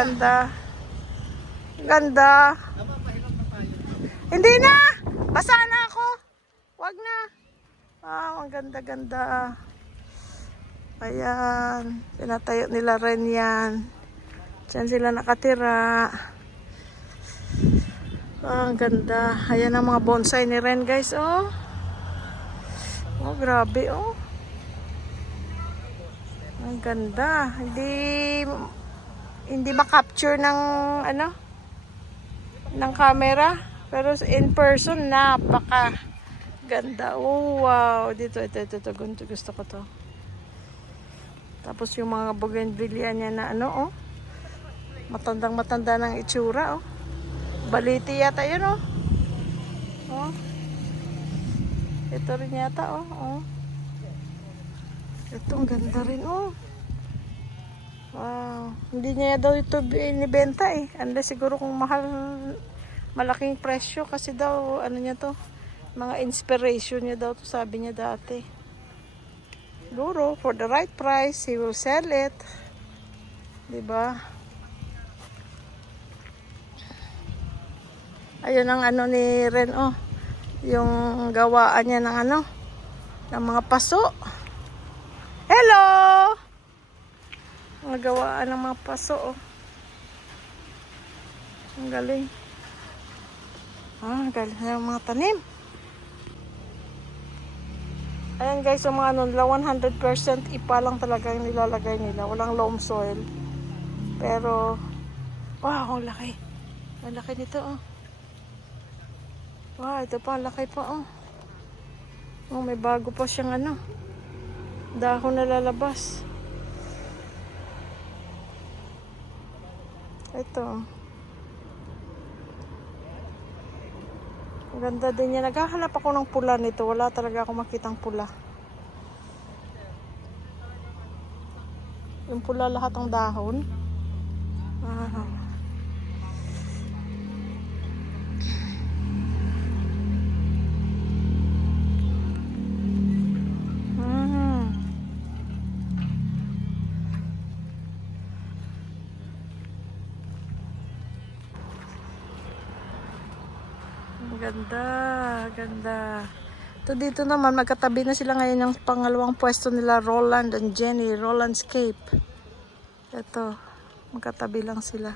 ganda. Ganda. Hindi na! Basa na ako. Wag na. Ang ganda-ganda. Ayan. Pinatayo nila rin yan. Diyan sila nakatira. Ang ganda. Ayan ang mga bonsai ni Ren, guys. Oh, grabe, oh. Ang ganda. Hindi ma-capture ng ng camera. Pero in person, napaka ganda. Oh, wow. Ito. Gusto ko to. Tapos yung mga bougainvillea niya na oh. Matandang-matanda ng itsura, oh. Baliti yata yun, oh. Oh. Ito rin yata, oh. Ito, ang ganda rin, oh. Wow. Hindi niya daw ito binibenta, eh. Unless siguro kung malaking presyo kasi daw, niya to, mga inspiration niya daw to, sabi niya dati. Siguro, for the right price, he will sell it. Diba? Ayun ang ni Ren, oh. Yung gawaan niya ng ng mga paso. Hello! Ang gawaan ng mga paso, oh. Ang galing. Galing ng mga tanim. Ayan guys, yung mga nila 100% ipa lang talaga yung nilalagay nila. Walang loam soil. Pero, wow, ang laki. Ang laki nito, oh. Wow, ito pa, ang laki pa, oh. Oh, may bago pa siyang dahon na lalabas. Ito. Ang ganda din niya. Naghahanap ako ng pula nito. Wala talaga ako makitang pula. Yung pula lahat ng dahon. Ganda. Ito dito naman, magkatabi na sila ngayon ng pangalawang pwesto nila, Roland and Jenny, Rolandscape. Ito, magkatabi lang sila.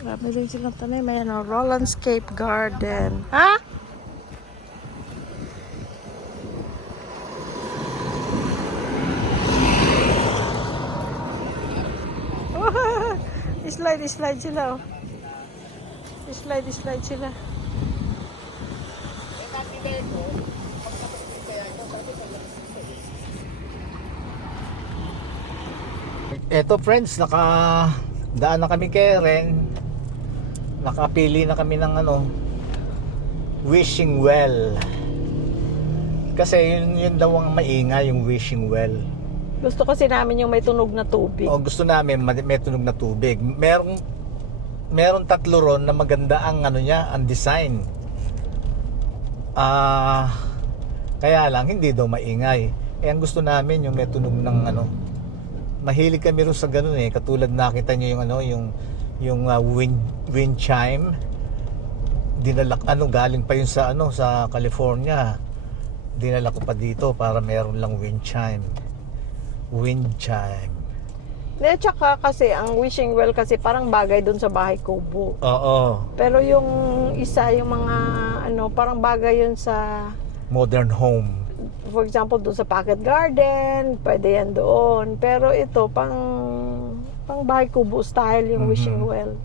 Marami din silang tanim. Ayan, Rolandscape Garden. Ha? Slide sila, oh. Slide sila. Eto friends, nakadaan na kami kay Ren. Nakapili na kami ng wishing well. Kasi yun daw ang maingay, yung wishing well. Gusto kasi namin yung may tunog na tubig. Gusto namin may tunog na tubig. Meron tatlo ron na maganda ang niya, ang design. Kaya lang hindi daw maingay. Ang gusto namin yung may tunog ng mahilig kami rin sa ganun, eh. Katulad nakita niyo yung wind chime. Dinala galing pa yun sa sa California. Dinala ko pa dito para meron lang wind chime. Tsaka kasi ang wishing well kasi parang bagay dun sa bahay kubo. Oo. Pero yung isa, yung mga parang bagay yun sa modern home. For example, dun sa pocket garden, pwede yan doon. Pero ito pang bahay kubo style yung wishing well.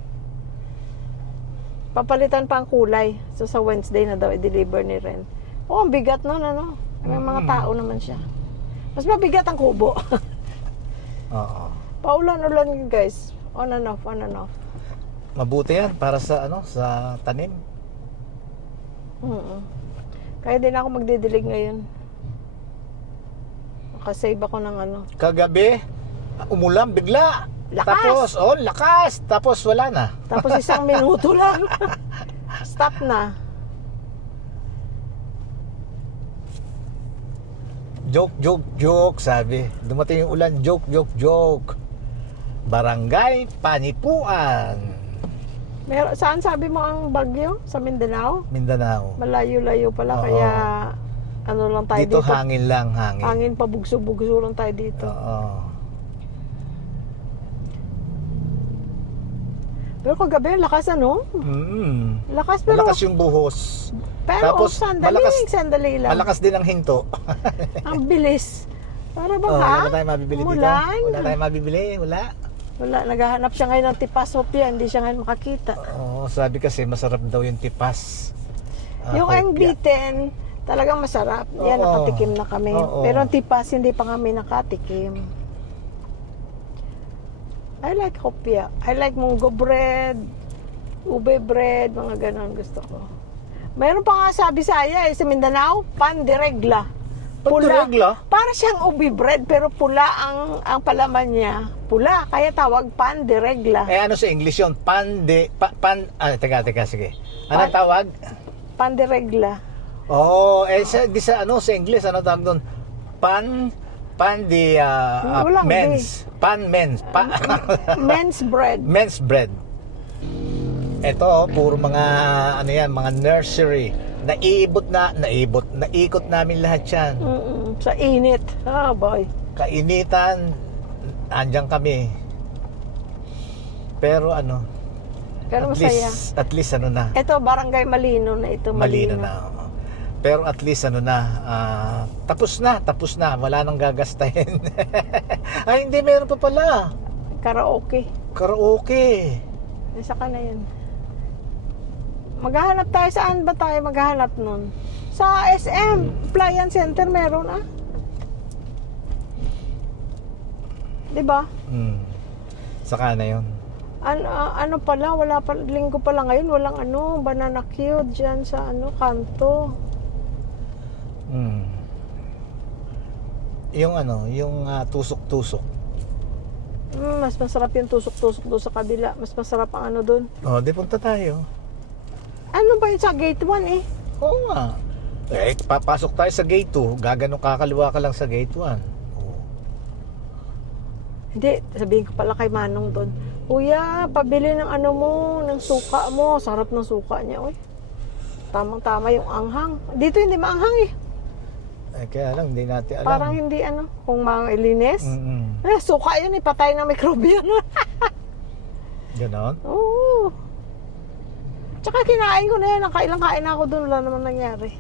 Papalitan pa ang kulay. So sa Wednesday na daw i-deliver ni Ren. Ang bigat nun, May mga tao naman siya. Mas mabigat ang kubo. Oo. Paulan-ulan guys. On and off. Mabuti yan para sa sa tanim. Kaya din ako magdidilig ngayon. Makasave ako ng Kagabi, Umulan bigla. Lakas. Tapos, lakas. Tapos wala na. Tapos 1 minuto lang. Stop na. Joke, sabi. Dumating yung ulan, joke. Barangay Panipuan, Saan sabi mo ang bagyo? Sa Mindanao? Mindanao. Malayo-layo pala, Oo. kaya ano lang tayo Dito dito. hangin lang, hangin. Hangin pa, bugso-bugso lang tayo dito. Oo. Pero kagabi, lakas ano? Lakas pero... Malakas yung buhos. Pero Tapos, sandali lang. Malakas din ang hinto. Ang bilis. Para bang Wala tayong mabibili dito. Umulan. Wala tayong mabibili. Wala, naghahanap siya ngayon ng tipas hopya, hindi siya ngayon makakita. Oo, sabi kasi masarap daw yung tipas. Yung Hopya. ang bitin, talagang masarap. Yan, Oo. nakatikim na kami. Oo. Pero ang tipas, hindi pa kami nakatikim. I like hopya. I like munggo bread, ube bread, mga ganon gusto ko. Mayroon pa nga sabi sa sa Mindanao, pan de regla. Pan de regla? Para siyang ube bread, pero pula ang palaman niya. Pula, kaya tawag pan de regla. Ano sa English yun? Teka, sige. Anong tawag? Pan de regla. Sa English, ano tawag doon? Men's bread. Men's bread. Ito, puro mga mga nursery. Naikot namin lahat yan. Sa init. Boy. Kainitan, andyan kami. Pero masaya. At least na. Ito, barangay Malino na ito. Malino na. Pero at least tapos na, wala nang gagastahin. Ay, hindi, meron pa pala. Karaoke. Isa ka na yun. Maghahanap tayo, saan ba tayo maghahanap nun? Sa SM, Appliance Center meron diba? Saka na yun. Ano pala, wala pa, linggo pala ngayon, walang banana cue dyan sa kanto. Yung tusok-tusok. Mas masarap yung tusok-tusok doon sa kabila. Mas masarap ang doon. Di punta tayo. Ano ba yun sa gate 1 Oo nga. Papasok tayo sa gate 2. Gaganong kakaliwa ka lang sa gate 1. Hindi, sabihin ko pala kay Manong doon, Kuya, pabili ng ng suka mo. Sarap ng suka niya, Tamang-tama yung anghang. Dito hindi maanghang Kaya lang, hindi natin alam. Parang hindi kung mailinis. Suka yun, patay na mikrobyo nun. Ganon? Oo. Tsaka kinain ko na yan. Nakailang kain ako doon. Wala naman nangyari.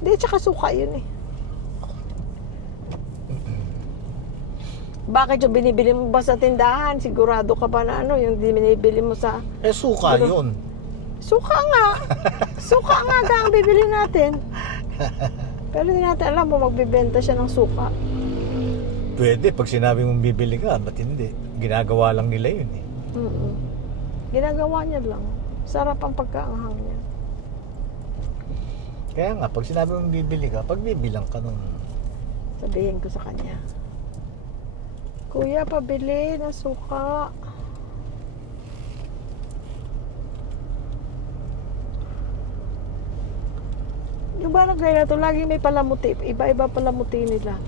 Hindi, tsaka suka yun Bakit yung binibili mo ba sa tindahan? Sigurado ka ba na yung binibili mo sa... Suka yun. Suka nga. Suka nga ang bibili natin. Pero hindi natin alam kung magbibenta siya ng suka. Pwede, pag sinabi mong bibili ka, ba't hindi? Ginagawa lang nila yun Ginagawa niya lang. Sarap ang pagkaanghang niya. Kaya nga, pag sinabi mong bibili ka, pagbibilang ka nun. Sabihin ko sa kanya, Kuya, pabili ng suka. Yung barangay na to, lagi may palamuti. Iba-iba palamuti nila.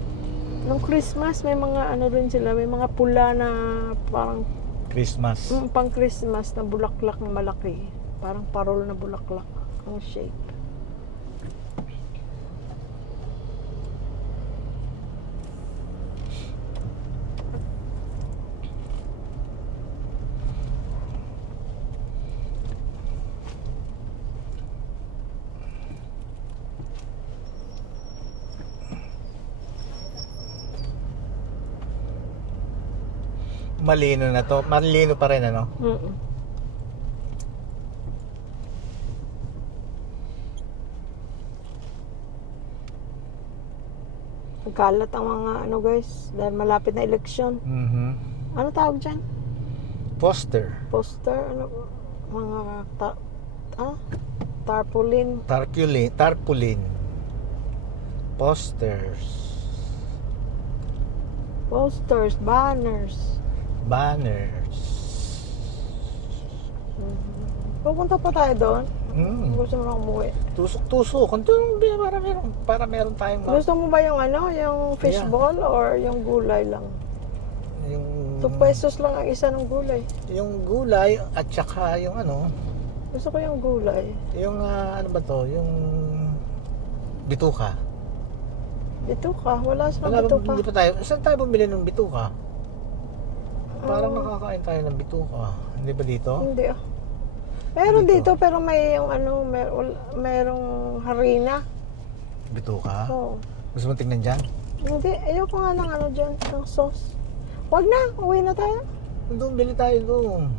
Nung Christmas, may mga rin sila. May mga pula na parang... Christmas. Pang Christmas na bulaklak na malaki. Parang parol na bulaklak. Ang shape. Malino na to. Malino pa rin, Nagkalat ang mga guys, dahil malapit na eleksyon. Ano tawag dyan? Poster. Mga tarpaulin. Tarpaulin. Posters. Posters, banners. Banners. Pupunta pa tayo doon. Mm. Gusto mo na umuwi. Tusok-tusok. Para meron tayong Gusto mo ba yung ano, yung fishball or yung gulay lang? yung 2 pesos lang ang isa ng gulay. yung gulay at saka yung ano, Gusto ko yung gulay. yung ano ba to, yung bituka. Bituka, wala sa Wala ba, bituka. hindi pa tayo. Saan tayo bumili ng bituka? Parang Ah. nakakain tayo ng bituka. Hindi ba dito? Hindi ah. Meron Dito. dito pero may yung ano, merong harina. Bituka? Oo. Gusto mo tingnan dyan? Hindi, ayoko nga ng ano dyan, ng sauce. Wag na, uwi na tayo. Doon, bili tayo doon.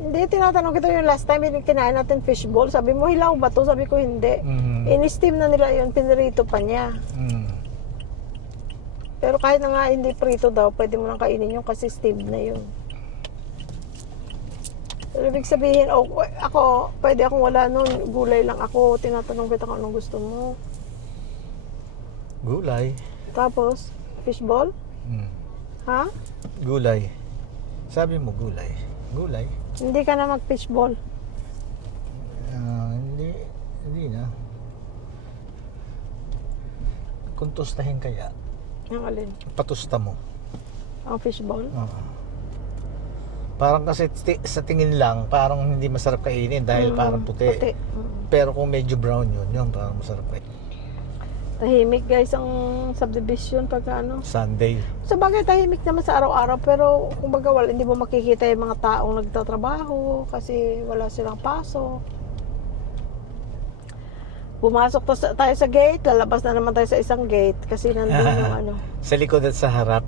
Hindi, tinatanong kita yung last time, kinain natin fishball. Sabi mo, hilaw ba to? Sabi ko, hindi. Mm. In-steam na nila yun, pinirito pa niya. Mm. Pero kahit na nga hindi prito daw, pwede mo nang kainin yun kasi steamed na yun. Pero ibig sabihin, ako, pwede akong wala nun, gulay lang ako. Tinatanong kita kung anong gusto mo. Gulay. Tapos, fishball? Mm. Ha? Gulay. Sabi mo gulay. Gulay? Hindi ka na mag-fishball. Hindi na. Kung tustahin kaya, Ang alin? patusta mo. Ang fishball? Oo. Parang kasi sa tingin lang, parang hindi masarap kainin dahil parang puti. Puti. Pero kung medyo brown yun parang masarap kainin. Tahimik guys ang subdivision pagka ano. Sunday. Sa bagay tahimik naman sa araw-araw pero kumbaga wala, hindi mo makikita yung mga taong nagtatrabaho kasi wala silang pasok. Pumasok tayo sa gate, lalabas na naman tayo sa isang gate kasi nandun yung ano. Sa likod at sa harap.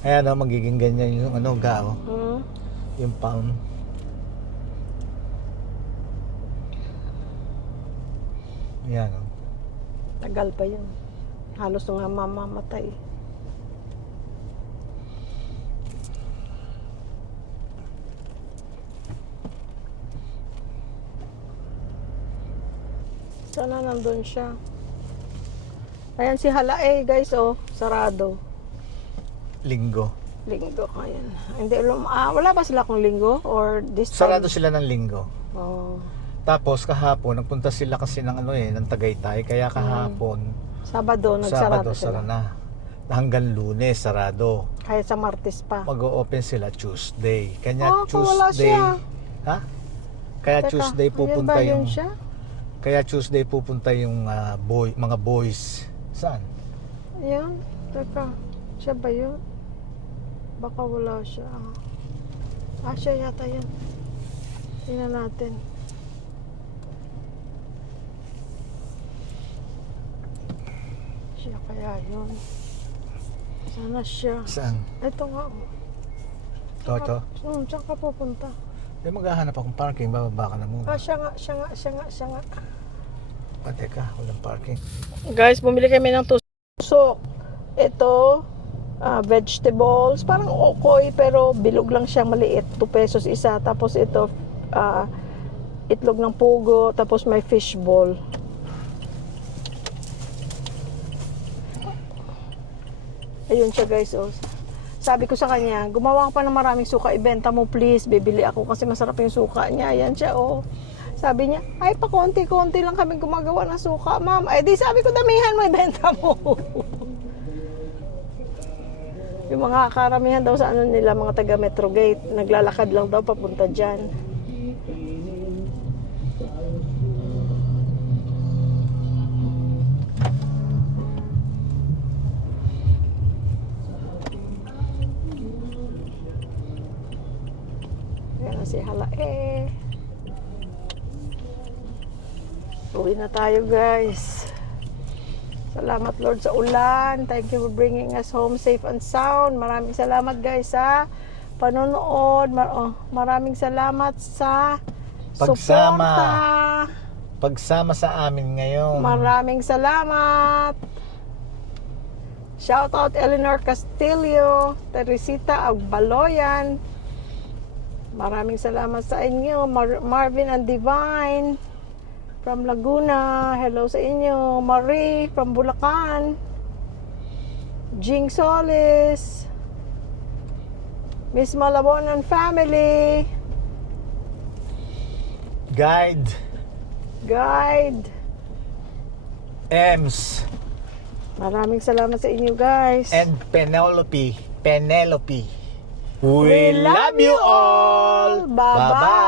Ayan o, magiging ganyan yung ano, gao. Yung palm. Ayan o. Tagal pa yun. Halos nga mamamatay. Sana nandun siya. Ayan si Halae guys oh, sarado. Linggo. Linggo ayan. Hindi wala ba sila kung linggo or this time? Sarado sila ng linggo. Oh. Tapos kahapon, nagpunta sila kasi ng ano ng Tagaytay. Kaya kahapon, Sabado nagsarado Sabado, sila. sara na. Hanggang Lunes, sarado. Kaya sa Martes pa. Mag-o-open sila Tuesday. Kanya kung wala Tuesday. siya. Ha? Kaya Teka, Tuesday pupunta ayan ba yun yung siya? Kaya Tuesday pupunta yung mga boys. Saan? Ayan. Teka. Siya ba yun? Baka wala siya. Siya yata yun. Tingnan natin. Siya kaya yun. Sana siya. Saan? Ito nga. Ito. Saan ka pupunta? Maghahanap akong parking. Bababa ka na muna. Siya nga. Teka, walang parking. Guys, bumili kami ng tusok. Ito, vegetables. Parang okoy, pero bilog lang siyang maliit. 2 pesos isa. Tapos ito, itlog ng pugo. Tapos may fishball. Ayun siya guys. Oh. Sabi ko sa kanya, gumawa ka pa ng maraming suka. Ibenta mo please. Bibili ako kasi masarap yung suka niya. Ayan siya oh. Sabi niya, ay pa konti-konti lang kami gumagawa ng suka, ma'am. Ay di sabi ko, damihan mo, ibenta mo. Yung mga karamihan daw sa ano nila, mga taga Metro Gate, naglalakad lang daw papunta dyan. Ayan na si Halae. Uwi na tayo guys. Salamat Lord sa ulan. Thank you for bringing us home safe and sound. Maraming salamat guys sa panonood. Maraming salamat sa Pagsama. suporta. Pagsama sa amin ngayon. Maraming salamat. Shout out Eleanor Castillo, Teresita Agbaloyan. Maraming salamat sa inyo. Marvin and Divine. from Laguna. Hello sa inyo. Marie from Bulacan. Jing Solis. Miss Malabon and family. Guide. Ems. Maraming salamat sa inyo guys. And Penelope. We love you all. Bye-bye.